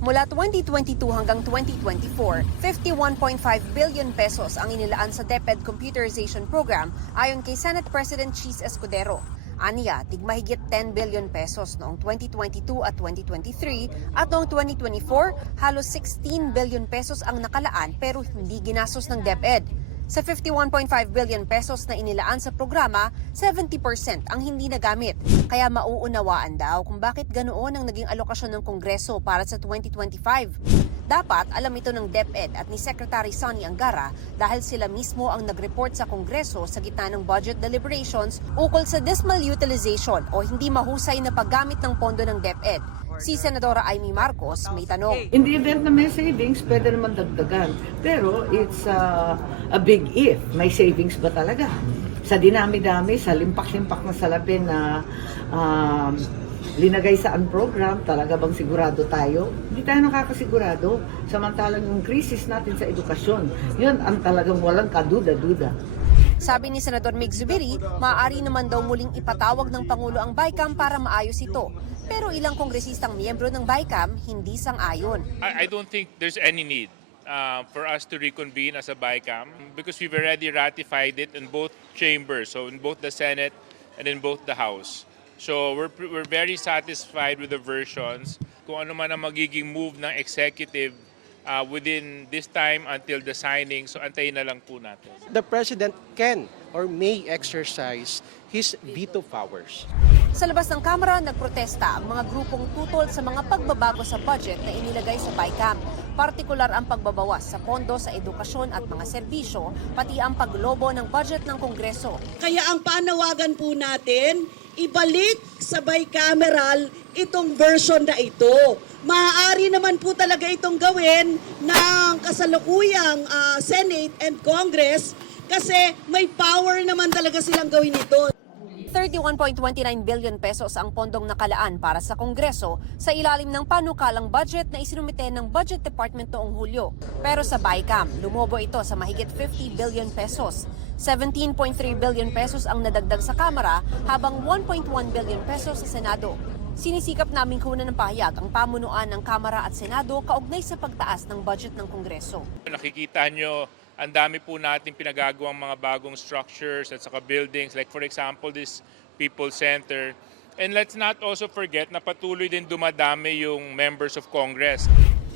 Mula 2022 hanggang 2024, 51.5 billion pesos ang inilaan sa DepEd Computerization Program ayon kay Senate President Cheese Escudero. Aniya, tigmahigit 10 billion pesos noong 2022 at 2023 at noong 2024, halos 16 billion pesos ang nakalaan pero hindi ginastos ng DepEd. Sa 51.5 billion pesos na inilaan sa programa, 70% ang hindi nagamit. Kaya mauunawaan daw kung bakit ganoon ang naging alokasyon ng Kongreso para sa 2025. Dapat alam ito ng DepEd at ni Secretary Sonny Angara dahil sila mismo ang nag-report sa Kongreso sa gitna ng budget deliberations ukol sa dismal utilization o hindi mahusay na paggamit ng pondo ng DepEd. Si Senadora Amy Marcos may tanong. In the event na may savings, pwede naman dagdagan. Pero it's a big if. May savings ba talaga? Sa dinami-dami, sa limpak-limpak na salapin na linagay sa program, talaga bang sigurado tayo? Hindi tayo nakakasigurado. Samantalang yung krisis natin sa edukasyon, yun ang talagang walang kaduda-duda. Sabi ni Senador Mig Zubiri, maaari naman daw muling ipatawag ng Pangulo ang BICAM para maayos ito. Pero ilang kongresistang miyembro ng BICAM hindi sang-ayon. I don't think there's any need for us to reconvene as a BICAM because we've already ratified it in both chambers, so in both the Senate and in both the House. So we're very satisfied with the versions. Kung ano man ang magiging move ng executive within this time until the signing, so antayin na lang po natin. The President can or may exercise his veto powers. Sa labas ng Kamara, nagprotesta ang mga grupong tutol sa mga pagbabago sa budget na inilagay sa BICAM. Partikular ang pagbabawas sa pondo sa edukasyon at mga serbisyo, pati ang paglobo ng budget ng Kongreso. Kaya ang panawagan po natin, ibalik sa bicameral itong version na ito. Maaari naman po talaga itong gawin ng kasalukuyang Senate and Congress kasi may power naman talaga silang gawin ito. 31.29 billion pesos ang pondong nakalaan para sa Kongreso sa ilalim ng panukalang budget na isinumite ng Budget Department noong Hulyo. Pero sa BICAM, lumobo ito sa mahigit 50 billion pesos. 17.3 billion pesos ang nadagdag sa Kamara habang 1.1 billion pesos sa Senado. Sinisikap naming kunan ng pahayag ang pamunuan ng Kamara at Senado kaugnay sa pagtaas ng budget ng Kongreso. Nakikita nyo, ang dami po natin pinagagawang mga bagong structures at saka buildings, like for example this People Center. And let's not also forget na patuloy din dumadami yung members of Congress.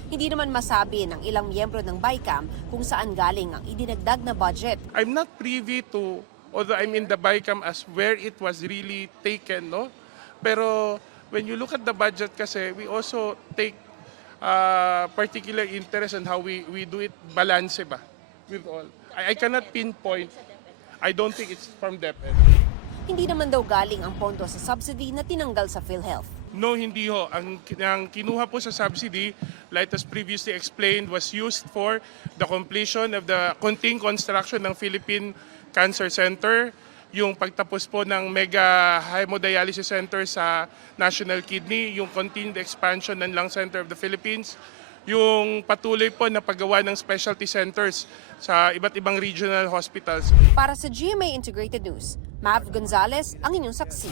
Hindi naman masabi ng ilang miyembro ng BICAM kung saan galing ang idinagdag na budget. I'm not privy to, although I'm in the BICAM, as where it was really taken, no? Pero when you look at the budget kasi, we also take particular interest in how we do it, balance ba? With all. I cannot pinpoint. I don't think it's from DepEd. Hindi naman daw galing ang pondo sa subsidy na tinanggal sa PhilHealth. No, hindi ho. Ang kinuha po sa subsidy, like as previously explained, was used for the completion of the continuing construction ng Philippine Cancer Center, yung pagtapos po ng mega hemodialysis center sa National Kidney, yung continued expansion ng Lung Center of the Philippines, yung patuloy po na paggawa ng specialty centers sa iba't ibang regional hospitals. Para sa GMA Integrated News, Mav Gonzalez ang inyong saksi.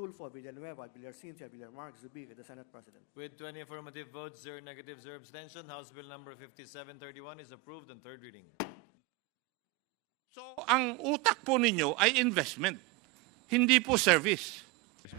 Tulfo, Villanueva, Villarcincia, Villarmark, Zubiri, the Senate President. With 20 affirmative votes, 0 negative, 0 abstention, House Bill number 5731 is approved on third reading. So, ang utak po ninyo ay investment, hindi po service.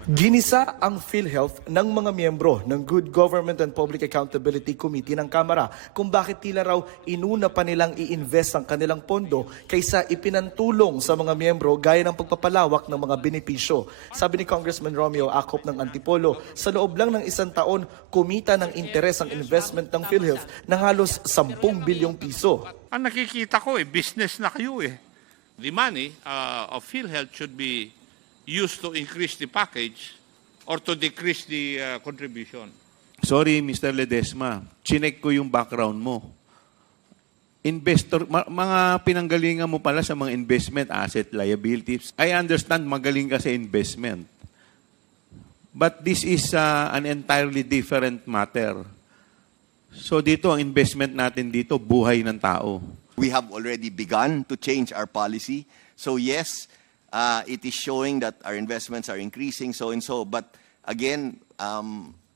Ginisa ang PhilHealth ng mga miyembro ng Good Government and Public Accountability Committee ng Kamara kung bakit tila raw inuna pa nilang i-invest ang kanilang pondo kaysa ipinantulong sa mga miyembro gaya ng pagpapalawak ng mga benepisyo. Sabi ni Congressman Romeo Acop ng Antipolo, sa loob lang ng isang taon, kumita ng interes ang investment ng PhilHealth ng halos 10 bilyong piso. Ang nakikita ko business na kayo The money of PhilHealth should be used to increase the package or to decrease the contribution. Sorry, Mr. Ledesma. Chinek ko yung background mo. Investor, mga pinanggalingan mo pala sa mga investment, asset, liabilities. I understand magaling ka sa investment. But this is an entirely different matter. So dito, ang investment natin dito, buhay ng tao. We have already begun to change our policy. So yes, it is showing that our investments are increasing, so and so. But again,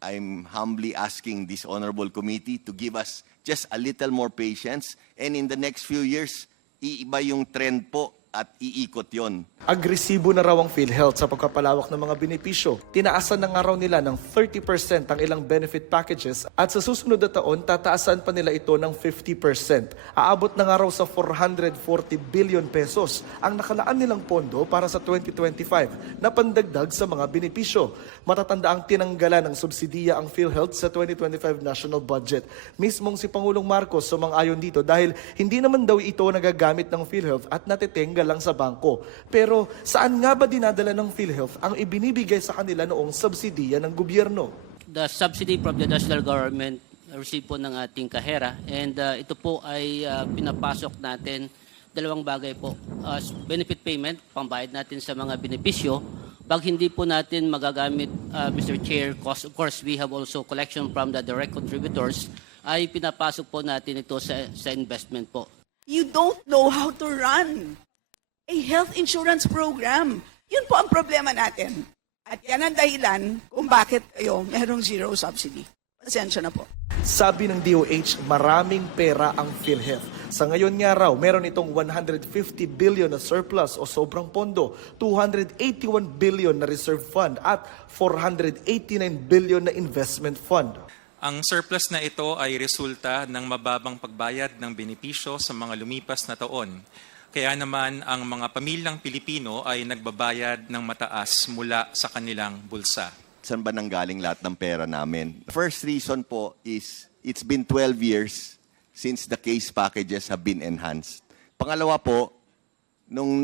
I'm humbly asking this honorable committee to give us just a little more patience, and in the next few years, iiba yung trend po at iikot yon. Agresibo na raw ang PhilHealth sa pagkapalawak ng mga benepisyo. Tinaasan na nga raw nila ng 30% ang ilang benefit packages at sa susunod na taon, tataasan pa nila ito ng 50%. Aabot na nga raw sa 440 billion pesos ang nakalaan nilang pondo para sa 2025 na pandagdag sa mga benepisyo. Matatanda ang tinanggalan ng subsidiya ang PhilHealth sa 2025 national budget. Mismong si Pangulong Marcos sumang-ayon dito dahil hindi naman daw ito nagagamit ng PhilHealth at natitenga lang sa bangko. Pero saan nga ba dinadala ng PhilHealth ang ibinibigay sa kanila noong subsidiya ng gobyerno? The subsidy from the national government receive po ng ating kahera and ito po ay pinapasok natin dalawang bagay po. Benefit payment, pambayad natin sa mga benepisyo. Pag hindi po natin magagamit, Mr. Chair, of course we have also collection from the direct contributors, ay pinapasok po natin ito sa investment po. You don't know how to run a health insurance program. Yun po ang problema natin. At yan ang dahilan kung bakit merong zero subsidy. Pasensya na po. Sabi ng DOH, maraming pera ang PhilHealth. Sa ngayon nga raw, meron itong 150 billion na surplus o sobrang pondo, 281 billion na reserve fund at 489 billion na investment fund. Ang surplus na ito ay resulta ng mababang pagbayad ng benepisyo sa mga lumipas na taon. Kaya naman ang mga pamilyang Pilipino ay nagbabayad ng mataas mula sa kanilang bulsa. Saan ba nanggaling lahat ng pera namin? First reason po is it's been 12 years since the case packages have been enhanced. Pangalawa po, nung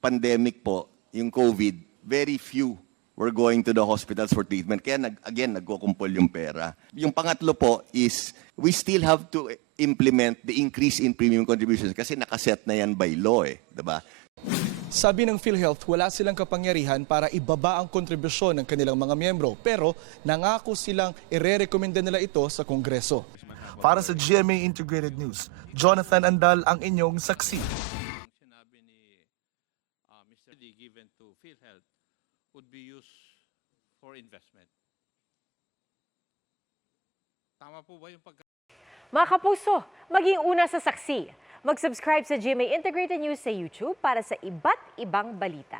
pandemic po, yung COVID, very few were going to the hospitals for treatment. Kaya nagkukumpol yung pera. Yung pangatlo po is we still have to implement the increase in premium contributions kasi nakaset na yan by law diba? Sabi ng PhilHealth, wala silang kapangyarihan para ibaba ang kontribusyon ng kanilang mga miyembro, pero nangako silang ire-recommenda nila ito sa Kongreso. Para sa GMA Integrated News, Jonathan Andal ang inyong saksi. Sinabi ni Mr. D given to PhilHealth would be used for investment. Tama po ba yung Mga kapuso, maging una sa saksi. Mag-subscribe sa GMA Integrated News sa YouTube para sa iba't ibang balita.